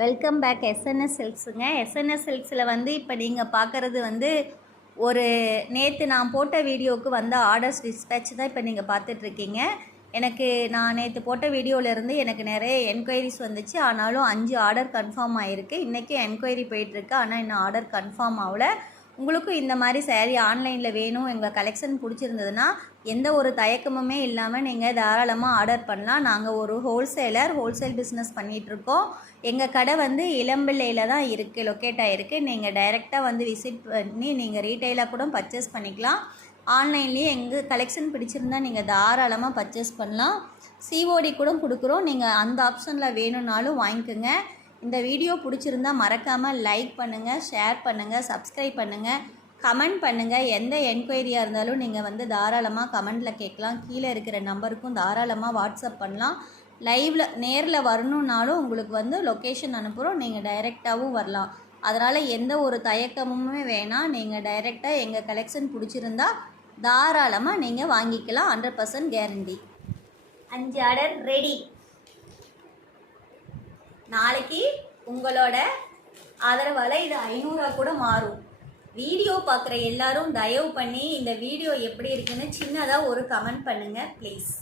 Welcome back SNS சில்க்ஸுங்க. SNS சில்க்ஸில் வந்து இப்போ நீங்கள் பார்க்குறது வந்து ஒரு நேற்று நான் போட்ட வீடியோவுக்கு வந்த ஆர்டர்ஸ் டிஸ்பேட்ச் தான் இப்போ நீங்கள் பார்த்துட்ருக்கீங்க. நான் நேற்று போட்ட வீடியோவிலேருந்து எனக்கு நிறைய என்கொயரிஸ் வந்துச்சு. ஆனாலும் 5 ஆர்டர் கன்ஃபார்ம் ஆகிருக்கு. இன்றைக்கி என்கொயரி போயிட்டுருக்கு, ஆனால் இன்னும் ஆர்டர் கன்ஃபார்ம் ஆகலை. உங்களுக்கும் இந்த மாதிரி சேரீ ஆன்லைனில் வேணும், எங்கள் கலெக்ஷன் பிடிச்சிருந்ததுன்னா எந்த ஒரு தயக்கமுமே இல்லாமல் நீங்கள் தாராளமாக ஆர்டர் பண்ணலாம். நாங்கள் ஒரு ஹோல்சேல் பிஸ்னஸ் பண்ணிகிட்ருக்கோம். எங்கள் கடை வந்து இளம்பிள்ளையில் தான் இருக்குது, லொக்கேட் ஆகிருக்கு. நீங்கள் டைரெக்டாக வந்து விசிட் பண்ணி நீங்கள் ரீட்டெயிலாக கூட பர்ச்சேஸ் பண்ணிக்கலாம். ஆன்லைன்லேயே எங்கள் கலெக்ஷன் பிடிச்சிருந்தா நீங்கள் தாராளமாக பர்ச்சேஸ் பண்ணலாம். சிஓடி கூட கொடுக்குறோம். நீங்கள் அந்த ஆப்ஷனில் வேணும்னாலும் வாங்கிக்கோங்க. இந்த வீடியோ பிடிச்சிருந்தா மறக்காமல் லைக் பண்ணுங்கள், ஷேர் பண்ணுங்கள், சப்ஸ்கிரைப் பண்ணுங்கள், கமெண்ட் பண்ணுங்கள். எந்த என்கொயரியாக இருந்தாலும் நீங்கள் வந்து தாராளமாக கமெண்டில் கேட்கலாம். கீழே இருக்கிற நம்பருக்கும் தாராளமாக வாட்ஸ்அப் பண்ணலாம். நேரில் வரணுன்னாலும் உங்களுக்கு வந்து லொக்கேஷன் அனுப்புகிறோம், நீங்கள் டைரெக்டாகவும் வரலாம். அதனால் எந்த ஒரு தயக்கமுமே வேணாம். நீங்கள் டைரெக்டாக எங்கள் கலெக்ஷன் பிடிச்சிருந்தா தாராளமாக நீங்கள் வாங்கிக்கலாம். 100% கேரண்டி. 5 order ready. நாளைக்கு உங்களோட ஆதரவால் இது 500 கூட மாறும். வீடியோ பார்க்குற எல்லாரும் தயவு பண்ணி இந்த வீடியோ எப்படி இருக்குன்னு சின்னதாக ஒரு கமெண்ட் பண்ணுங்கள் ப்ளீஸ்.